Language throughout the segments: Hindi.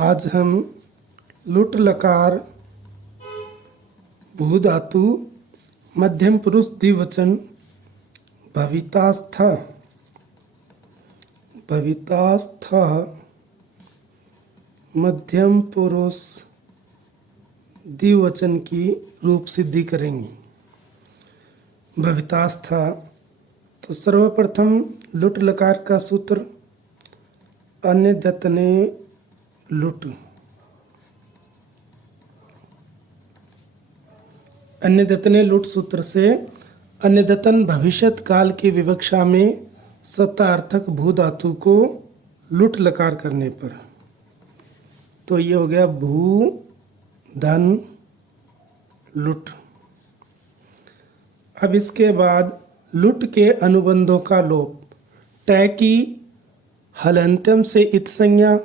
आज हम लुट लकार भू धातु मध्यम पुरुष द्विवचन भवितास्थ मध्यम पुरुष द्विवचन की रूप सिद्धि करेंगे। भवितास्थ तो सर्वप्रथम लुट लकार का सूत्र अन्य दत्तने लुट। अन्य दत्तने लुट सूत्र से अन्य दत्तन भविष्यत काल की विवक्षा में सत्तार्थक भू धातु को लुट लकार करने पर, तो ये हो गया भू धन लुट। अब इसके बाद लुट के अनुबंधों का लोप, टै की हलंत्यम से इत संज्ञा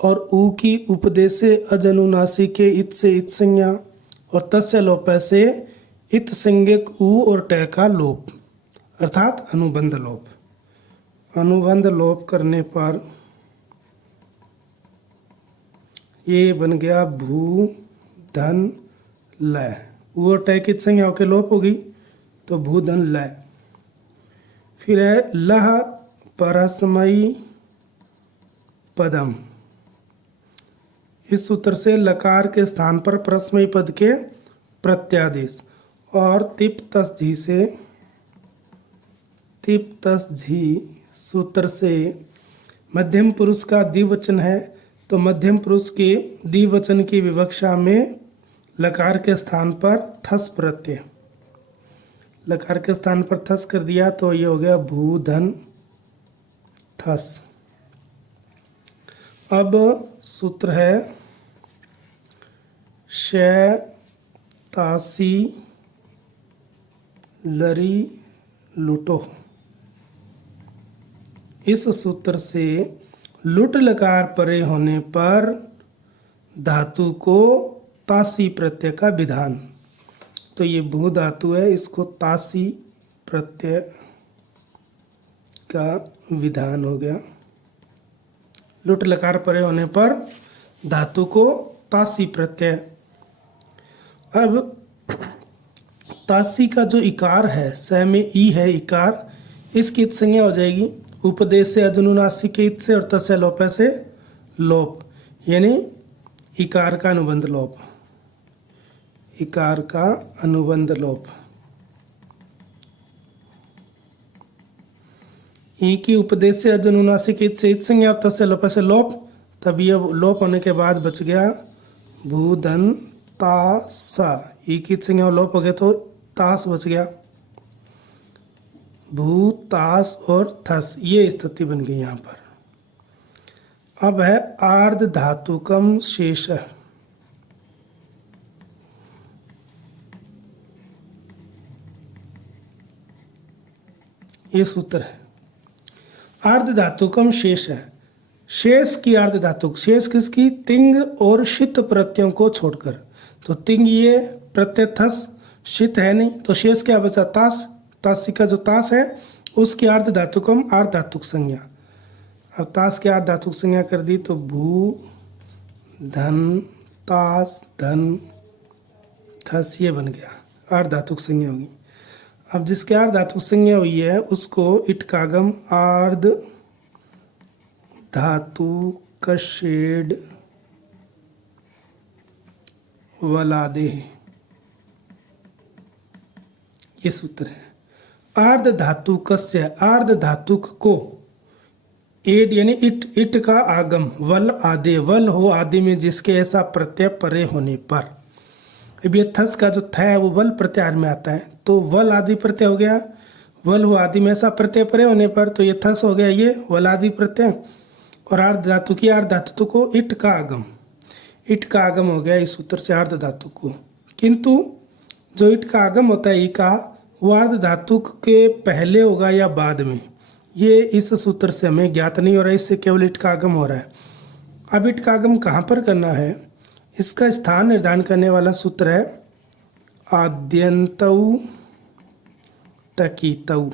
और ऊ की उपदेशे अजनुनासी के इत से इत संज्ञा और तस्य लोप से इत संज्ञक ऊ और टै का लोप अर्थात अनुबंध लोप। अनुबंध लोप करने पर ये बन गया भू धन लय। ऊ और टै की संज्ञा होकर लोप होगी तो भू धन लय। फिर है लह परस्मयी पदम। इस सूत्र से लकार के स्थान पर परस्मयी पद के प्रत्यादेश और तिप तस झी से तिप तस झी सूत्र से मध्यम पुरुष का द्विवचन है तो मध्यम पुरुष के द्विवचन की विवक्षा में लकार के स्थान पर थस प्रत्यय, लकार के स्थान पर थस कर दिया तो ये हो गया भू धन थस। अब सूत्र है शै तासी लरी लुटो। इस सूत्र से लुट लकार परे होने पर धातु को तासी प्रत्यय का विधान, तो ये भू धातु है, इसको तासी प्रत्यय का विधान हो गया। लुट लकार परे होने पर धातु को तासी प्रत्यय। अब तासी का जो इकार है, स में ई है इकार, इसकी इत संज्ञा हो जाएगी उपदेश से अजनुनासी के इत से और तस्य लोप से लोप, यानी इकार का अनुबंध लोप, इकार का अनुबंध लोप। ई की उपदेश से अजनुनासी के इत से इत संज्ञा और तस्य लोप से लोप, तब यह लोप होने के बाद बच गया भू धन तासा। ई की संज्ञा और लोप हो गया तो तास बच गया, भू तास और थस, ये स्थिति बन गई यहाँ पर। अब है आर्ध धातुकम शेष। ये सूत्र है आर्ध धातुकम शेष है। शेष की आर्ध धातुक, शेष किसकी? तिंग और शित प्रत्ययों को छोड़कर, तो तिंग ये प्रत्यय थस, शित है नहीं, तो शेष क्या बचा? तास। तासी का जो तास है उसकी आर्ध धातुकम आर्ध धातुक संज्ञा। अब तास की आर्ध धातुक संज्ञा कर दी तो भू धन तास धन थस, ये बन गया आर्ध धातुक संज्ञा होगी। अब जिसके आर्ध धातुक संज्ञा हुई है उसको इटकागम आर्ध धातु कशेड वलादे, ये सूत्र है। आर्ध धातुकस्य, आर्ध धातुक को एड यानी इट का आगम वल आदे, वल हो आदि में जिसके ऐसा प्रत्यय परे होने पर। अब ये थस का जो थ है वो वल प्रत्यार में आता है, तो वल आदि प्रत्यय हो गया, वल हो आदि में ऐसा प्रत्यय परे होने पर, तो ये थस हो गया ये वल आदि प्रत्यय। और आर्ध धातु की आर्ध धातु को इट का आगम, इट का आगम हो गया इस सूत्र से आर्ध धातु को। किंतु जो इट का आगम होता है ई का, वो आर्ध धातु के पहले होगा या बाद में, ये इस सूत्र से हमें ज्ञात नहीं हो रहा है, इससे केवल इट का आगम हो रहा है। अब इट का आगम कहाँ पर करना है, इसका स्थान निर्धारण करने वाला सूत्र है आद्यंतौ टकीतौ।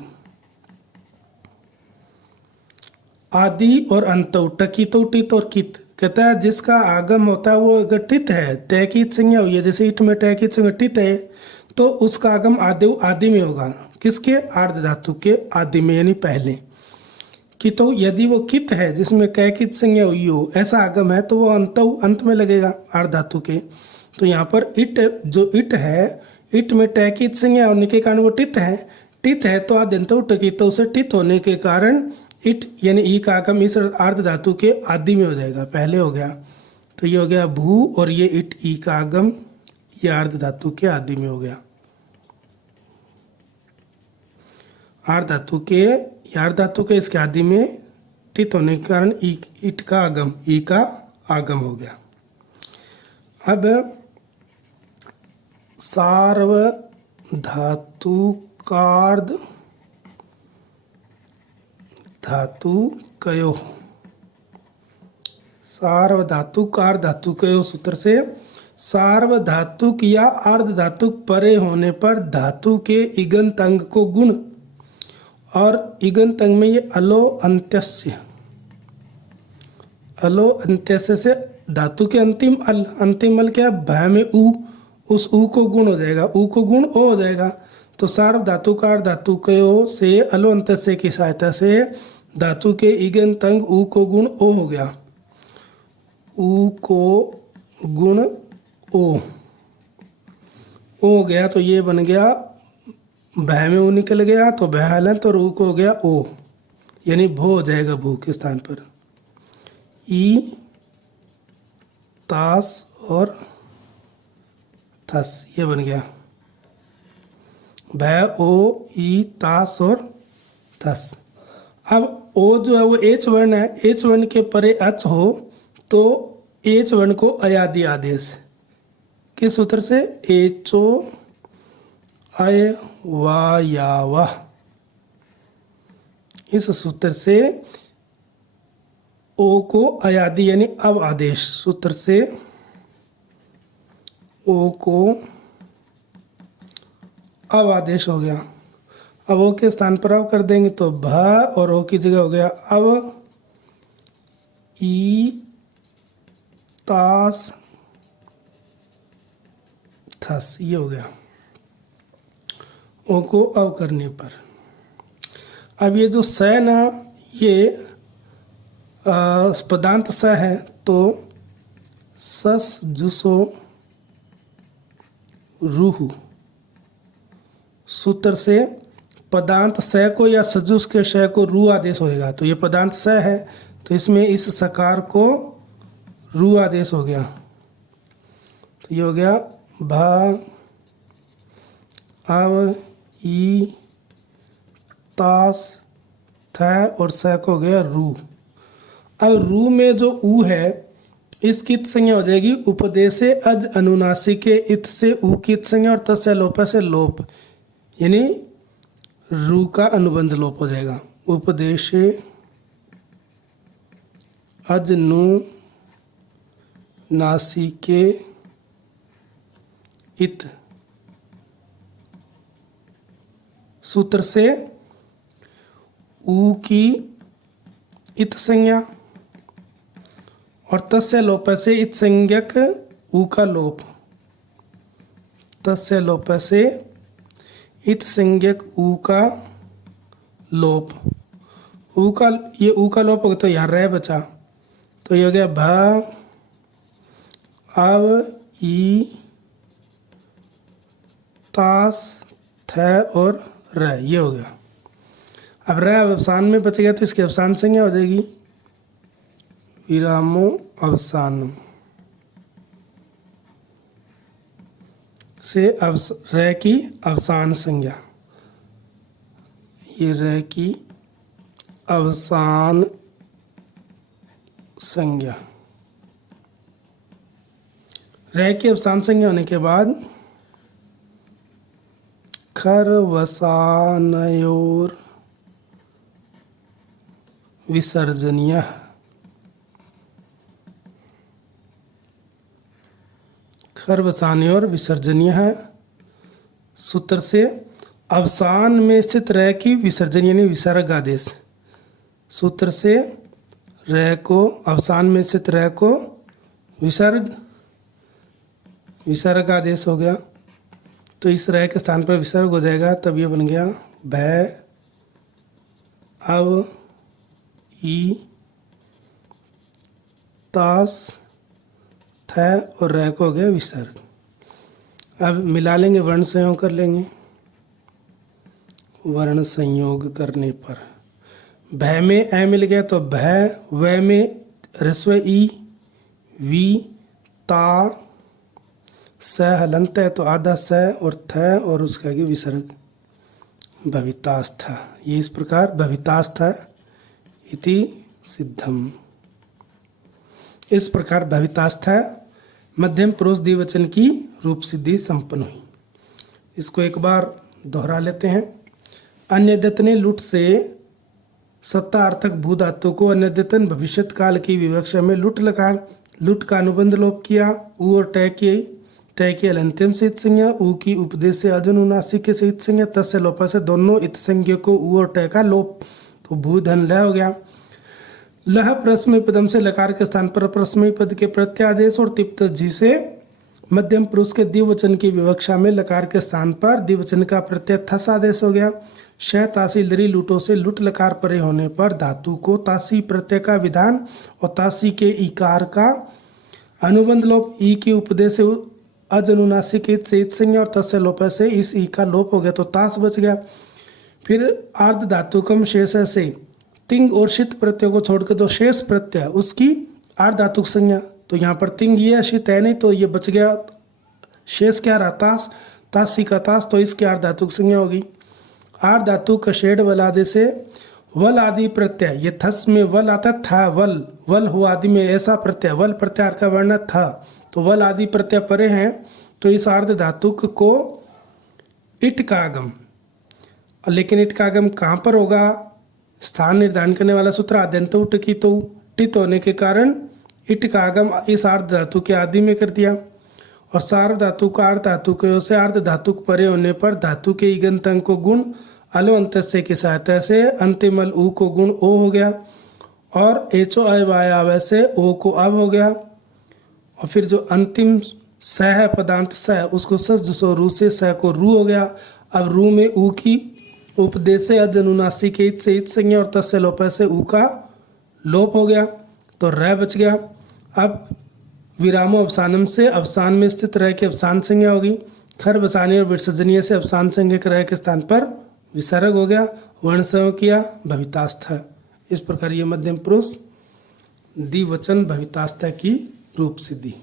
आदि और अंतौ, टकीतो टित और कित, कहता है जिसका आगम होता है वो अगर टित है, टय की संज्ञा हुई है, जैसे ईट में टय की संज्ञा टित है, तो उसका आगम आदि में होगा। किसके? आर्ध धातु के आदि में, यानी पहले कि। तो यदि वो कित है जिसमें कै की संज्ञा हुई हो, ऐसा आगम है, तो वो अंत में लगेगा आर्ध धातु के। तो यहाँ पर इट, जो इट है, इट में टय की संज्ञा होने के कारण वो टित है। टित है तो आद्यंत टकी, तो उसे टित होने के कारण इट यानी ई का आगम इस आर्ध धातु के आदि में हो जाएगा, पहले हो गया। तो ये हो गया भू, और ये इट ई का आगम ये आर्ध धातु के आदि में हो गया। आर्ध धातु के इसके आदि में टित होने के कारण इट का आगम, ई का आगम हो गया। अब सार्वधातुकार्ध धातुकयोः, सार्वधातुक अर्ध धातुकयोः सूत्र से सार्वधातुक या अर्ध धातुक परे होने पर धातु के इगंत अंग को गुण, और इगंत अंग में ये अलो अंत्यस्य, अलो अंत्यस्य से धातु के अंतिम अल क्या है? भय में ऊ, उस ऊ को गुण हो जाएगा, ऊ को गुण ओ हो जाएगा। तो सार्वधातुकार धातुकयोः से अलो अंत्यस्य की सहायता से धातु के इगंत अंग ऊ को गुण ओ हो गया, ऊ को गुण ओ हो गया। तो ये बन गया, भय में ऊ निकल गया तो भय हलंत, और ऊ को हो गया ओ, यानी भो हो जाएगा भू के स्थान पर। ई तास और थस, ये बन गया भय ओ ई तास और थस। अब ओ जो है वो एच वर्ण है, एच वर्ण के परे अच हो तो एच वर्ण को अयादि आदेश, किस सूत्र से? एचो अय वा या वाह, इस सूत्र से ओ को अयादि यानी अब आदेश सूत्र से ओ को अब आदेश हो गया। अब ओ के स्थान पर अब कर देंगे तो भ, और ओ की जगह हो गया अब ई तास थस, ये हो गया ओ को अब करने पर। अब ये जो स ना, ये पदांत स है, तो सस जुसो रूहु सूत्र से पदांत स को या सजुस के श को रू आदेश होएगा। तो ये पदांत स है, तो इसमें इस सकार को रू आदेश हो गया। तो ये हो गया भा, अब ई तास थ, और स को हो गया रू। अब रू में जो ऊ है, इसकी इत संज्ञा हो जाएगी उपदेशे अज अनुनासिके इत से ऊ की इत संज्ञा, और तस्य लोप से लोप, यानी रू का अनुबंध लोप हो जाएगा। उपदेशे अज नु नासिके इत सूत्र से ऊ की इत संज्ञा, और तस्य लोप से इत संज्ञक ऊ का लोप, तस्य लोप से इत संज्ञक ऊ का लोप, ऊ का ये ऊ का लोप हो गया, तो यहाँ रह बचा, तो ये हो गया भ, अब ई तास थ और र, ये हो गया। अब र अवसान में बच गया, तो इसकी अवसान संज्ञा हो जाएगी विरामो अवसानम से र की अवसान संज्ञा, ये र की अवसान संज्ञा। र की अवसान संज्ञा होने के बाद खरवसानयोर विसर्जनीय, खरवसानयोर विसर्जनीय है सूत्र से अवसान में स्थित रह की विसर्जन यानी विसर्ग आदेश, सूत्र से रह को अवसान में स्थित रह को विसर्ग आदेश हो गया, तो इस रह के स्थान पर विसर्ग हो जाएगा, तब ये बन गया भय अब ई तास थ और रह को हो गया विसर्ग। अब मिला लेंगे, वर्ण संयोग कर लेंगे। वर्ण संयोग करने पर भय में ए मिल गया तो भय, वह में ह्रस्व ई, वी ता स हलंत है तो आधा स और थ और उसका आगे विसर्ग भवितास्थ। ये इस प्रकार भवितास्थ इति सिद्धम। इस प्रकार भवितास्थ मध्यम पुरुष द्विवचन की रूप सिद्धि संपन्न हुई। इसको एक बार दोहरा लेते हैं। अन्यद्यतने लुट से सत्तार्थक भू धातु को अन्यद्यतन भविष्यत काल की विवक्षा में लुट का अनुबंध लोप किया। उ और टय की अलंत्यम से इत संज्ञा, उ की उपदेश से अजनुनासिक के से इत संज्ञा, तस्य लोपा से दोनों इत संज्ञा को उ और टय का लोप, तो भू धन लय हो गया। लह प्रश्न पदम से लकार के स्थान पर प्रश्न पद के प्रत्यादेश और तिप्त जी से मध्यम पुरुष के द्विवचन की विवक्षा में लकार के स्थान पर द्विवचन का प्रत्यय थस आदेश हो गया। शह तासी लरी लुटों से लुट लकार परे होने पर धातु को तासी प्रत्यय का विधान और तासी के इकार का अनुबंध लोप, ई के उपदेश से अजनुनासिक से इत संज्ञा और तस्य लोप से इस ई का लोप हो गया तो तास बच गया। फिर आर्ध धातुकम शेष से तिंग और शीत प्रत्यय को छोड़कर जो शेष प्रत्यय उसकी आर्ध धातुक संज्ञा, तो यहाँ पर तिंग ये शीत है नहीं तो ये बच गया। शेष क्या रहा तास, तासी का तास, तो इसकी आर्ध धातुक संज्ञा होगी। आर्ध धातु कशेड वल आदि से वल आदि प्रत्यय, ये थस में वल आता था, वल हो आदि में ऐसा प्रत्यय, वल प्रत्यार का वर्ण था, तो वल आदि प्रत्यय परे हैं, तो इस आर्ध धातुक को इट का आगम, लेकिन इट का आगम कहाँ पर होगा? स्थान निर्धारण करने वाला सूत्र आद्यंत उट की तो टित होने के कारण इट का आगम इस आर्ध धातु के आदि में कर दिया। और सार्व धातु का अर्ध धातु के से अर्ध धातु परे होने पर धातु के इगंत अंग को गुण अलो अंतस्य की सहायता से अंतिम अल ऊ को गुण ओ हो गया और एचो अय से ओ को अब हो गया। और फिर जो अंतिम स है पदांत स उसको सस जो रू से स को रू हो गया। अब रू में ऊ की उपदेश अजनुनासी के इत से इत संज्ञा और तस्य लोप से ऊ का लोप हो गया तो रह बच गया। अब विरामो अवसानम से अवसान में स्थित रह के अवसान संज्ञा होगी। खर बसानी और विसर्जनीय से अवसान संज्ञा के रह के स्थान पर विसर्ग हो गया। वर्ण संयोग किया भवितास्थ। इस प्रकार ये मध्यम पुरुष द्विवचन भवितास्थ की रूप सिद्धि।